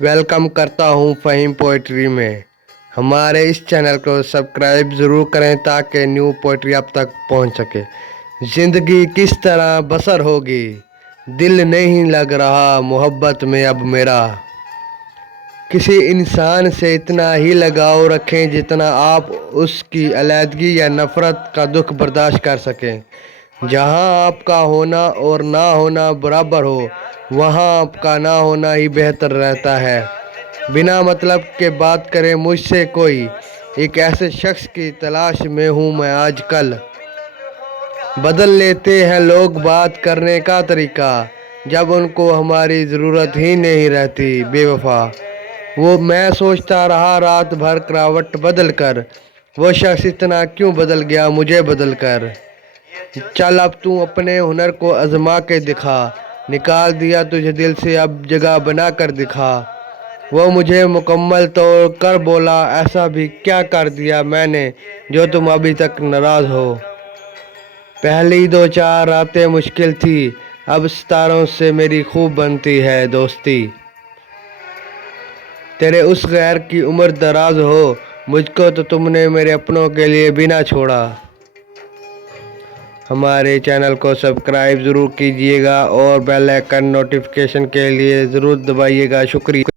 Welcome کرتا ہوں Fahim poetry میں۔ ہمارے اس چینل کو سبسکرائب ضرور کریں تاکہ نیو پوئٹری اب تک پہنچ سکے۔ زندگی کس طرح بسر ہوگی، دل نہیں لگ رہا محبت میں اب میرا۔ کسی انسان سے اتنا ہی لگاؤ رکھیں جتنا آپ اس کی علیحدگی یا نفرت کا دکھ برداشت کر سکیں۔ جہاں آپ کا ہونا اور نہ ہونا برابر ہو، وہاں آپ کا نہ ہونا ہی بہتر رہتا ہے۔ بنا مطلب کے بات کرے مجھ سے کوئی، ایک ایسے شخص کی تلاش میں ہوں میں آج کل۔ بدل لیتے ہیں لوگ بات کرنے کا طریقہ، جب ان کو ہماری ضرورت ہی نہیں رہتی۔ بے وفا وہ میں سوچتا رہا رات بھر کراوٹ بدل کر، وہ شخص اتنا کیوں بدل گیا مجھے بدل کر۔ چل اب تو اپنے ہنر کو آزما کے دکھا، نکال دیا تجھے دل سے اب جگہ بنا کر دکھا۔ وہ مجھے مکمل توڑ کر بولا، ایسا بھی کیا کر دیا میں نے جو تم ابھی تک ناراض ہو۔ پہلی دو چار راتیں مشکل تھی، اب ستاروں سے میری خوب بنتی ہے دوستی۔ تیرے اس غیر کی عمر دراز ہو، مجھ کو تو تم نے میرے اپنوں کے لیے بھی نہ چھوڑا۔ ہمارے چینل کو سبسکرائب ضرور کیجیے گا اور بیل آئیکن نوٹیفیکیشن کے لیے ضرور دبائیے گا۔ شکریہ۔